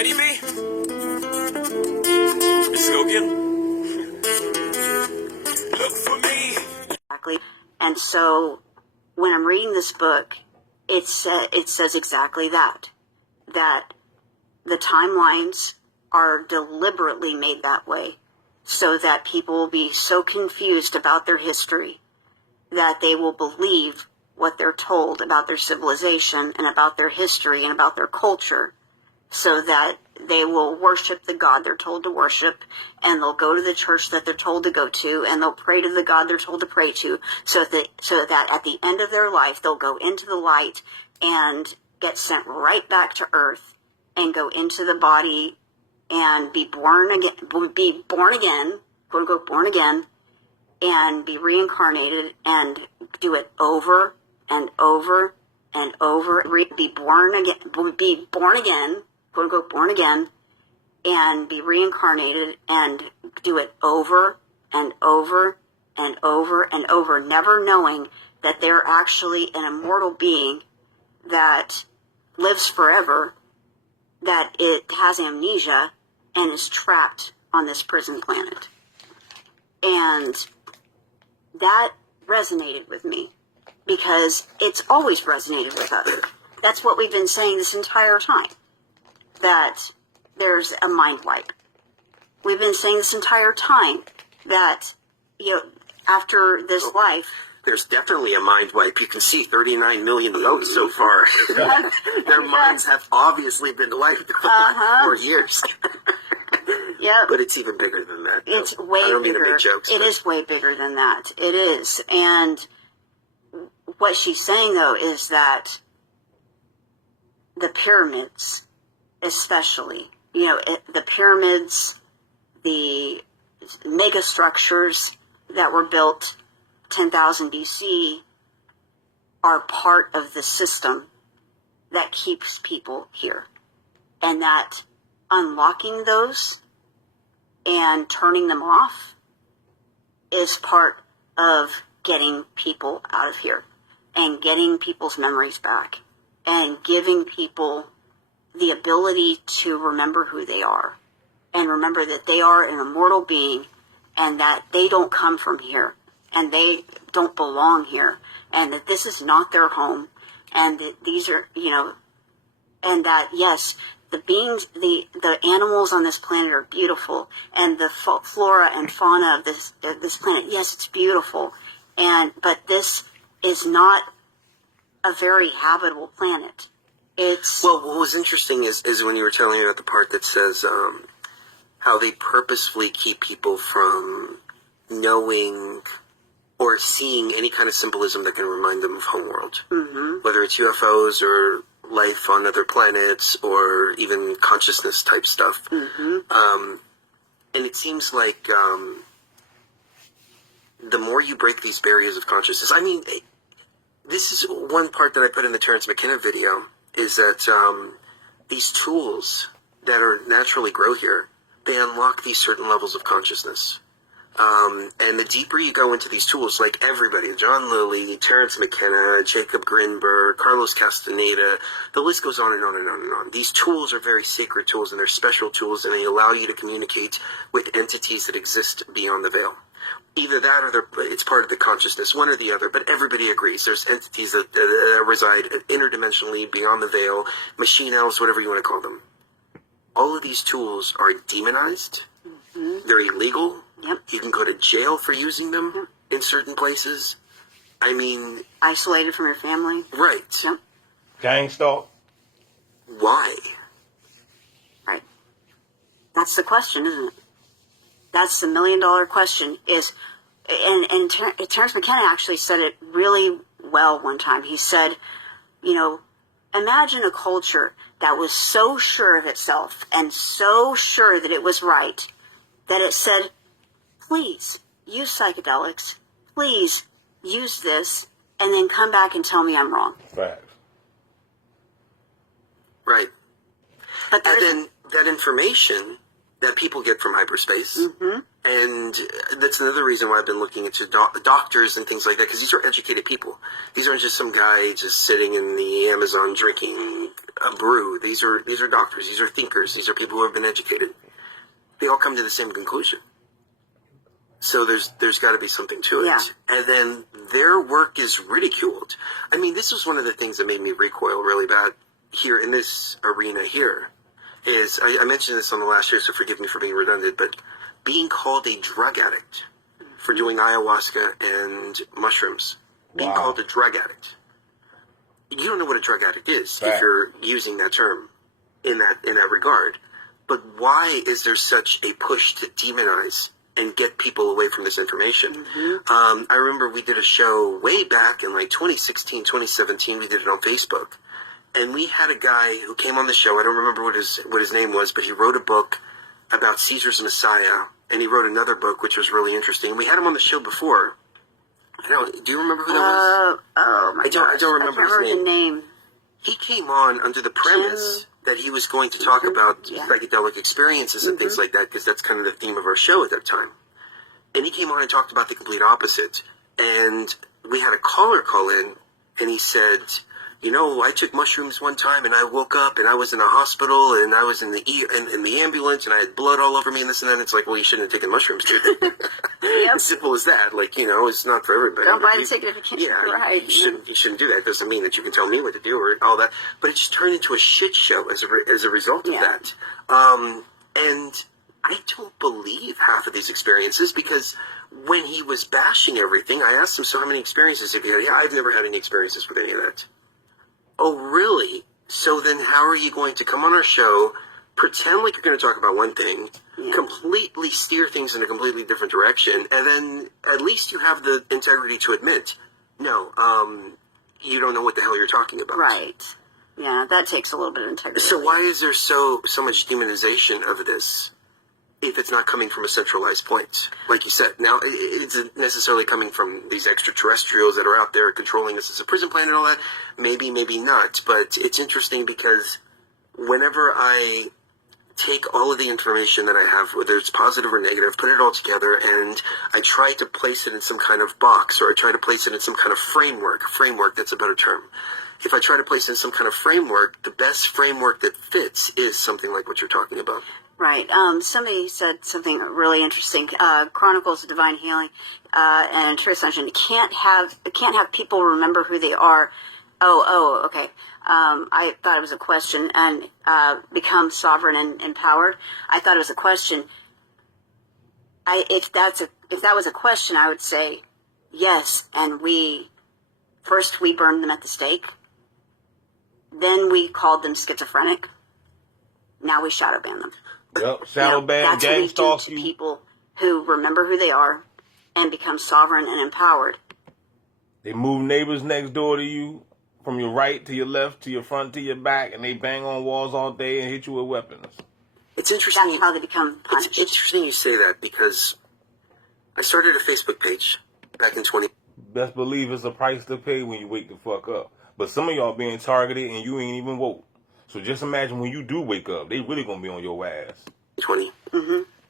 ready, B? Let's go again. Look for me. Exactly. And so when I'm reading this book, it says exactly that the timelines are deliberately made that way so that people will be so confused about their history that they will believe what they're told about their civilization and about their history and about their culture, so that they will worship the God they're told to worship, and they'll go to the church that they're told to go to, and they'll pray to the God they're told to pray to, so that at the end of their life, they'll go into the light and get sent right back to earth and go into the body and be born again, quote unquote, born again, and be reincarnated and do it over and over and over, be born again, quote unquote, born again, and be reincarnated and do it over and over and over and over, never knowing that they're actually an immortal being that lives forever, that it has amnesia and is trapped on this prison planet. And that resonated with me because it's always resonated with us. That's what we've been saying this entire time, that there's a mind wipe. We've been saying this entire time that, after this life, there's definitely a mind wipe. You can see 39 million votes so far. Their minds have obviously been wiped for years. Yeah, but it's even bigger than that. It's way I don't bigger. mean to make jokes. It is way bigger than that. It is. And what she's saying, though, is that the pyramids, especially, the pyramids, the mega structures that were built 10,000 BC are part of the system that keeps people here. And that unlocking those and turning them off is part of getting people out of here and getting people's memories back and giving people the ability to remember who they are and remember that they are an immortal being and that they don't come from here and they don't belong here and that this is not their home and that these are, and that, yes, the beings, the animals on this planet are beautiful, and the flora and fauna of this planet, yes, it's beautiful, but this is not a very habitable planet. Well, what was interesting is when you were telling me about the part that says how they purposefully keep people from knowing or seeing any kind of symbolism that can remind them of homeworld, whether it's UFOs or life on other planets or even consciousness type stuff. And it seems like the more you break these barriers of consciousness, I mean, this is one part that I put in the Terrence McKenna video, is that these tools that are naturally grow here, they unlock these certain levels of consciousness. And the deeper you go into these tools, like everybody, John Lilly, Terrence McKenna, Jacob Grinberg, Carlos Castaneda, the list goes on and on and on and on. These tools are very sacred tools, and they're special tools, and they allow you to communicate with entities that exist beyond the veil. Either that or it's part of the consciousness, one or the other, but everybody agrees. There's entities that reside interdimensionally beyond the veil, machine elves, whatever you want to call them. All of these tools are demonized. They're illegal. Yep. You can go to jail for using them in certain places. I mean... isolated from your family. Right. Yep. Gang stalk. Why? Right. That's the question, isn't it? That's the $1 million question. And Terrence McKenna actually said it really well one time. He said, imagine a culture that was so sure of itself and so sure that it was right that it said, please use psychedelics, please use this, and then come back and tell me I'm wrong. Facts. Right. But and then that information that people get from hyperspace, and that's another reason why I've been looking into doctors and things like that, because these are educated people. These aren't just some guy just sitting in the Amazon drinking brew. These are doctors. These are thinkers. These are people who have been educated. They all come to the same conclusion. So there's got to be something to it. Yeah. And then their work is ridiculed. I mean, this was one of the things that made me recoil really bad here in this arena here. Is I mentioned this on the last year, so forgive me for being redundant, but being called a drug addict for doing ayahuasca and mushrooms, being called a drug addict. You don't know what a drug addict is if you're using that term in that regard. But why is there such a push to demonize and get people away from this information? I remember we did a show way back in like 2016, 2017. We did it on Facebook. And we had a guy who came on the show. I don't remember what his name was, but he wrote a book about Caesar's Messiah, and he wrote another book which was really interesting. We had him on the show before. Do you remember who that was? Oh my gosh. I don't remember his name. He came on under the premise that he was going to talk about psychedelic experiences and things like that, because that's kind of the theme of our show at that time. And he came on and talked about the complete opposite. And we had a caller call in, and he said, you know, I took mushrooms one time and I woke up and I was in the hospital and I was in the ambulance and I had blood all over me and this and that. It's like, well, you shouldn't have taken mushrooms, dude. As simple as that. Like, you know, it's not for everybody. Don't buy the ticket if you can't. Yeah, you shouldn't do that. It doesn't mean that you can tell me what to do or all that. But it just turned into a shit show as a result of that. And I don't believe half of these experiences, because when he was bashing everything, I asked him, so how many experiences have you had? Yeah, I've never had any experiences with any of that. Oh, really? So then how are you going to come on our show, pretend like you're going to talk about one thing, completely steer things in a completely different direction, and then at least you have the integrity to admit, no, you don't know what the hell you're talking about. Right. Yeah, that takes a little bit of integrity. So why is there so much demonization of this if it's not coming from a centralized point? Like you said, now it isn't necessarily coming from these extraterrestrials that are out there controlling us as a prison planet and all that. Maybe, maybe not. But it's interesting because whenever I take all of the information that I have, whether it's positive or negative, put it all together, and I try to place it in some kind of box, or I try to place it in some kind of framework. Framework, that's a better term. If I try to place it in some kind of framework, the best framework that fits is something like what you're talking about. Right. Somebody said something really interesting. Chronicles of Divine Healing and True Ascension. It can't have people remember who they are. Oh, okay. I thought it was a question. And become sovereign and empowered. I thought it was a question. If that was a question, I would say yes. And we burned them at the stake. Then we called them schizophrenic. Now we shadow ban them. Yep, shadow ban, gang stalk you. People who remember who they are and become sovereign and empowered. They move neighbors next door to you, from your right to your left to your front to your back, and they bang on walls all day and hit you with weapons. It's interesting. That's how they become punished. It's interesting you say that, because I started a Facebook page back in 20. Best believe it's a price to pay when you wake the fuck up. But some of y'all being targeted and you ain't even woke. So just imagine when you do wake up, they really gonna be on your ass. 20.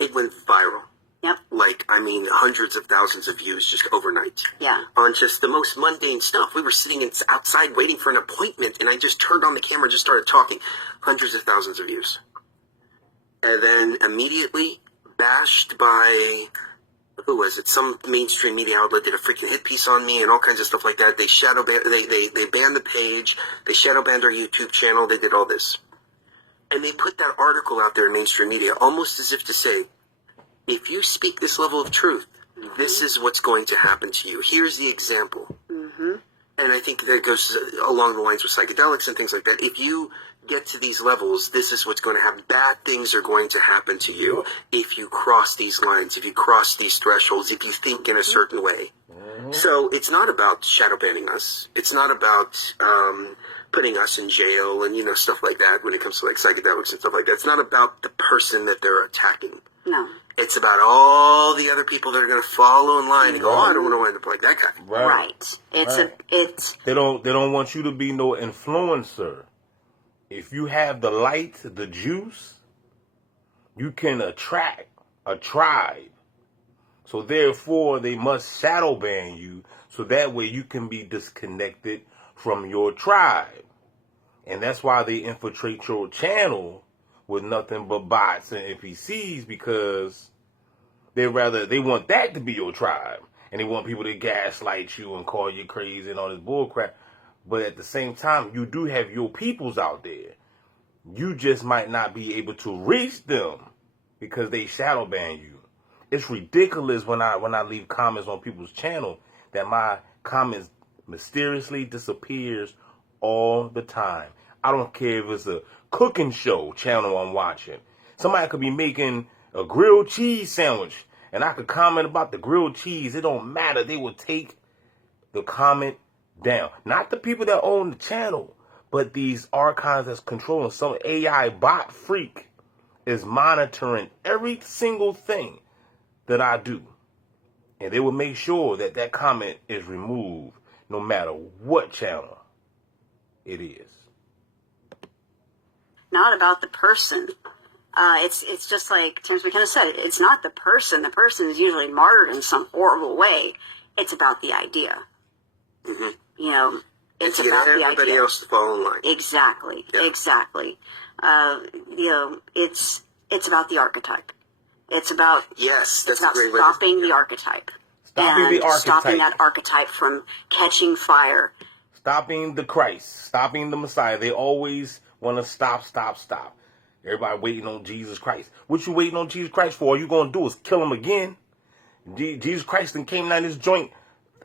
It went viral. Yep. Like, I mean, hundreds of thousands of views just overnight. Yeah. On just the most mundane stuff. We were sitting outside waiting for an appointment, and I just turned on the camera and just started talking. Hundreds of thousands of views. And then immediately bashed by, who was it? Some mainstream media outlet did a freaking hit piece on me and all kinds of stuff like that. They shadow banned, they banned the page. They shadow banned our YouTube channel. They did all this. And they put that article out there in mainstream media almost as if to say, if you speak this level of truth, this is what's going to happen to you. Here's the example. And I think that goes along the lines with psychedelics and things like that. If you get to these levels, this is what's going to happen. Bad things are going to happen to you if you cross these lines, if you cross these thresholds, if you think in a certain way. So it's not about shadow banning us. It's not about putting us in jail and, stuff like that when it comes to like psychedelics and stuff like that. It's not about the person that they're attacking. No. It's about all the other people that are going to follow in line and go, oh, I don't want to wind up like that guy. Right. It's They don't want you to be no influencer. If you have the light, the juice, you can attract a tribe. So therefore, they must shadow ban you, so that way you can be disconnected from your tribe. And that's why they infiltrate your channel with nothing but bots and NPCs, because they want that to be your tribe. And they want people to gaslight you and call you crazy and all this bullcrap. But at the same time, you do have your peoples out there. You just might not be able to reach them because they shadow ban you. It's ridiculous when I leave comments on people's channel that my comments mysteriously disappears all the time. I don't care if it's a cooking show channel I'm watching. Somebody could be making a grilled cheese sandwich and I could comment about the grilled cheese. It don't matter. They will take the comment down. Not the people that own the channel, but these archives that's controlling. Some AI bot freak is monitoring every single thing that I do. And they will make sure that that comment is removed no matter what channel it is. Not about the person. It's just like Terence McKenna said, it's not the person. The person is usually martyred in some horrible way. It's about the idea. Mm-hmm. You know, it's to get about the everybody idea. else to fall in line. Exactly. Yeah. Exactly. You know, it's about the archetype. It's about Yes, that's it's about a great way. stopping the archetype. Stopping the archetype. Stopping that archetype from catching fire. Stopping the Christ. Stopping the Messiah. They always want to stop. Everybody waiting on Jesus Christ. What you waiting on Jesus Christ for? All you going to do is kill him again? Jesus Christ then came down this joint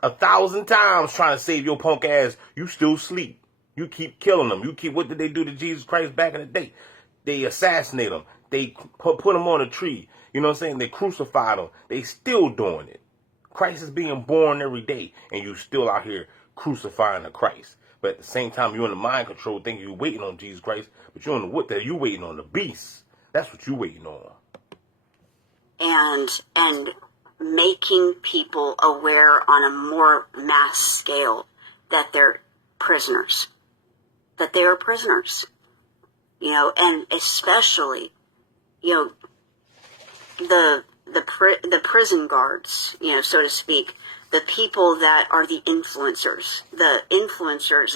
1,000 times trying to save your punk ass. You still sleep. You keep killing them. What did they do to Jesus Christ back in the day? They assassinate him. They put him on a tree. You know what I'm saying? They crucified him. They still doing it. Christ is being born every day, and you still out here crucifying the Christ. But at the same time, you're in the mind control thinking you're waiting on Jesus Christ, but you're on the what? You waiting on the beast. That's what you waiting on. And making people aware on a more mass scale that they're prisoners. That they are prisoners. You know, and especially, you know, the prison guards, you know, so to speak, the people that are the influencers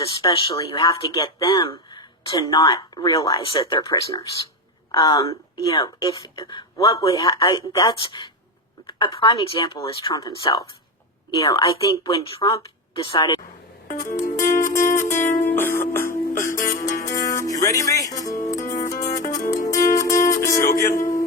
especially, you have to get them to not realize that they're prisoners. You know, that's a prime example is Trump himself. You know, I think when Trump decided. You ready, B? Let's go again.